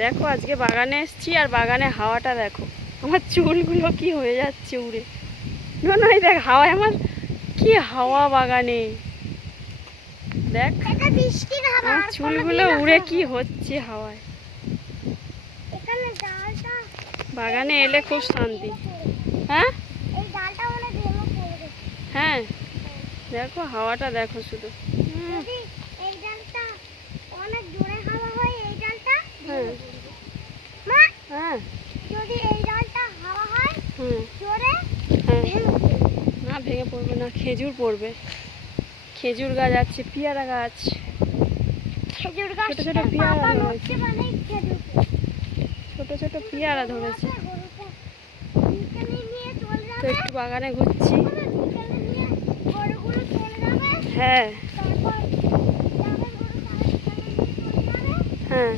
দেখো আজকে বাগানে এসেছি আর বাগানে হাওয়াটা দেখো। আমার চুলগুলো কি হয়ে যাচ্ছে উড়ে। না না দেখ হাওয়ায় আমার কি হাওয়া বাগানে। দেখ আমার চুলগুলো উড়ে কি হচ্ছে হাওয়ায়। বাগানে এলে খুব শান্তি। হ্যাঁ? হ্যাঁ দেখো হাওয়াটা দেখো শুধু। অনেক জোরে হাওয়া হয় এই ডালটা হ্যাঁ মা হ্যাঁ। যদি এই ডালটা হাওয়া হয় জোরে হ্যাঁ। না ভেঙে পড়বে না খেজুর পড়বে। খেজুর গাছ আছে পেয়ারা গাছ। খেজুর ছোট ছোট পেয়ারা ধরেছে। ছোট ছোট পেয়ারা ধরেছে। তো একটু বাগানে ঘুরছি। হ্যাঁ। হ্যাঁ।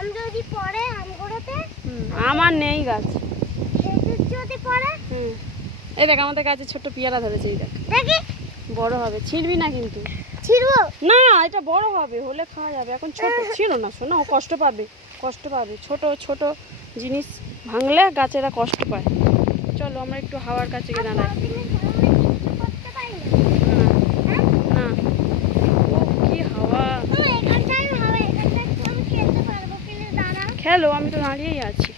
আমি যদি পরে আমগুলোতে আমার নেই গাছ। খেজুর যদি পরে হুম এই দেখ আমাদের গাছে ছোট্ট পেয়ারা ধরেছে এই দেখ। দেখি। বড় হবে ছিঁড়বি না কিন্তু। ছিড়বো? না এটা বড় হবে হলে খাওয়া যাবে। এখন ছোট ছিল না শোনো ও কষ্ট পাবে কষ্ট পাবে। ছোট ছোট জিনিস ভাঙলে গাছেরা কষ্ট পায়। চলো আমরা একটু হাওয়ার কাছে গিয়ে দাঁড়াই বড়দিনের গরমে কিছু করতে পারি না হ্যাঁ না ও কি হাওয়া ও, এখানটায় হবে এখানটায় একটু আমি খেলতে পারব প্লিজ দাঁড়াও খেলো আমি তো দাঁড়িয়েই আছি